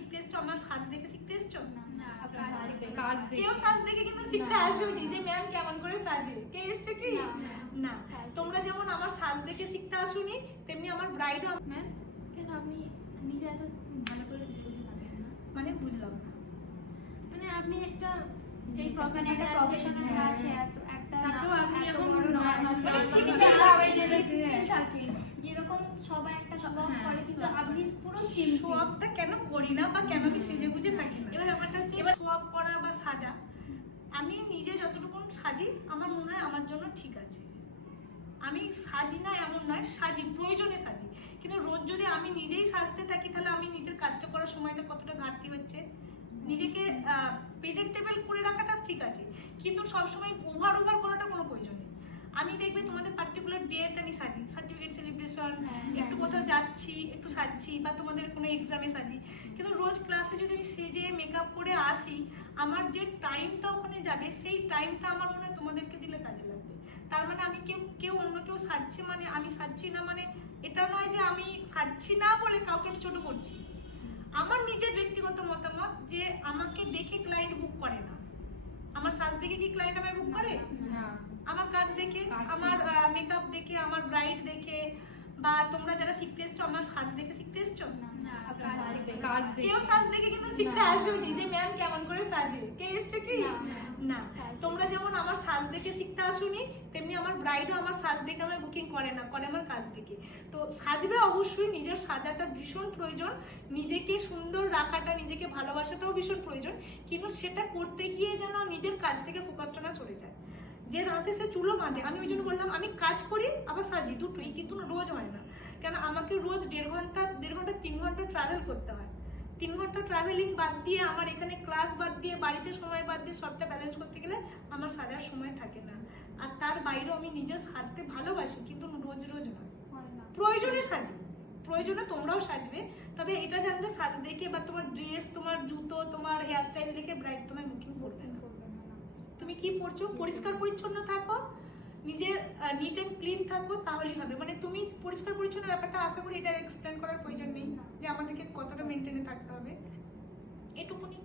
শিখতে এসছো আমার সাজ দেখে শিখতে এসছো? কেউ সাজ দেখে কিন্তু শিখতে আসেনি যে ম্যাম কেমন করে সাজে, কে এসছে কি না। তোমরা যেমন আমার সাজ দেখে শিখতে আসোনি, তেমনি আমার ব্রাইডও। ম্যাম কেন আপনি নিজে এত ভালো করে সেজে থাকেন না? মানে বুঝলাম না। মানে আপনি একটা এই মানে একটা প্রফেশনাল আছে, একটা তারপর আপনি এত এখন বড় নাম আছে, মানে শিখতে শিখতে হবে যে থাকে যেরকম সবাই একটা স্বভাব করে, কিন্তু আপনি পুরো সিম্পল। সোয়াবটা কেন করি না বা কেন আমি সেজে গুজে থাকি না? এবার ব্যাপারটা হচ্ছে সোয়াব করা বা সাজা, আমি নিজে যতটুকু সাজি আমার মনে হয় আমার জন্য ঠিক আছে। আমি সাজি না এমন নয়, সাজি, প্রয়োজনে সাজি, কিন্তু রোজ যদি আমি নিজেই সাজতে থাকি তাহলে আমি নিজের কাজটা করার সময়টা কতটা ঘাটতি হচ্ছে। নিজেকে প্রেজেন্টেবল করে রাখাটা ঠিক আছে, কিন্তু সবসময় ওভার করাটা কোনো প্রয়োজন নেই। আমি দেখবে তোমাদের পার্টিকুলার ডেতে আমি সাজি, সার্টিফিকেট সেলিব্রেশন, একটু কোথাও যাচ্ছি একটু সাজছি, বা তোমাদের কোনো এক্সামে সাজি, কিন্তু রোজ ক্লাসে যদি আমি সেজে মেকআপ করে আসি, আমার যে টাইমটা ওখানে যাবে সেই টাইমটা আমার মনে হয় তোমাদেরকে দিলে কাজে লাগবে। তার মানে আমি কেউ অন্য কেউ সাজছে মানে আমি সাজছি না, মানে এটা নয় যে আমি সাজছি না বলে কাউকে আমি ছোট করছি। আমার নিজের ব্যক্তিগত মতামত যে আমাকে দেখে ক্লায়েন্ট বুক করে না। আমার সাজ দেখে কি ক্লায়েন্ট আমায় বুক করে? আমার কাজ দেখে, আমার মেকআপ দেখে, আমার ব্রাইড দেখে, বা তোমরা যারা শিখতে এসছো আমার সাজ দেখে শিখতে এসছো? কেউ সাজ দেখে কিন্তু শিখতে আসেনি যে ম্যাম কেমন করে সাজে, কে এসছে কি না। তোমরা যেমন আমার সাজ দেখে শিখতে আসোনি, তেমনি আমার ব্রাইডও আমার সাজ দেখে আমার বুকিং করে না, করে আমার কাজ দেখে। তো সাজবে অবশ্যই, নিজের সাজাটা ভীষণ প্রয়োজন, নিজেকে সুন্দর রাখাটা, নিজেকে ভালোবাসাটাও ভীষণ প্রয়োজন, কিন্তু সেটা করতে গিয়ে যেন নিজের কাজ থেকে ফোকাসটা না সরে যায়। যে রাতে সে চুলো বাঁধে, আমি ওই জন্য বললাম আমি কাজ করি আবার সাজি, দুটোই, কিন্তু রোজ হয় না। কেন আমাকে রোজ 1.5 ঘন্টা 3 ঘন্টা ট্রাভেল করতে হয়। 3 ঘন্টা ট্রাভেলিং বাদ দিয়ে, আমার এখানে ক্লাস বাদ দিয়ে, বাড়িতে সময় বাদ দিয়ে সবটা ব্যালেন্স করতে গেলে আমার সাজার সময় থাকে না। আর তার বাইরেও আমি নিজে সাজতে ভালোবাসি, কিন্তু রোজ নয়, প্রয়োজনে সাজি। প্রয়োজনে তোমরাও সাজবে, তবে এটা জানবে সাজ দেখে বা তোমার ড্রেস, তোমার জুতো, তোমার হেয়ারস্টাইল দেখে ব্রাইড তোমায় বুকিং করবে না। তুমি কি পড়ছো, পরিষ্কার পরিচ্ছন্ন থাকো, নিজের নিট অ্যান্ড ক্লিন থাকো, তাহলেই হবে। মানে তুমি পরিষ্কার পরিচ্ছন্ন ব্যাপারটা আশা করি এটা এক্সপ্লেন করার প্রয়োজন নেই যে আমাদেরকে কতটা মেনটেনে থাকতে হবে, এটুকুনি।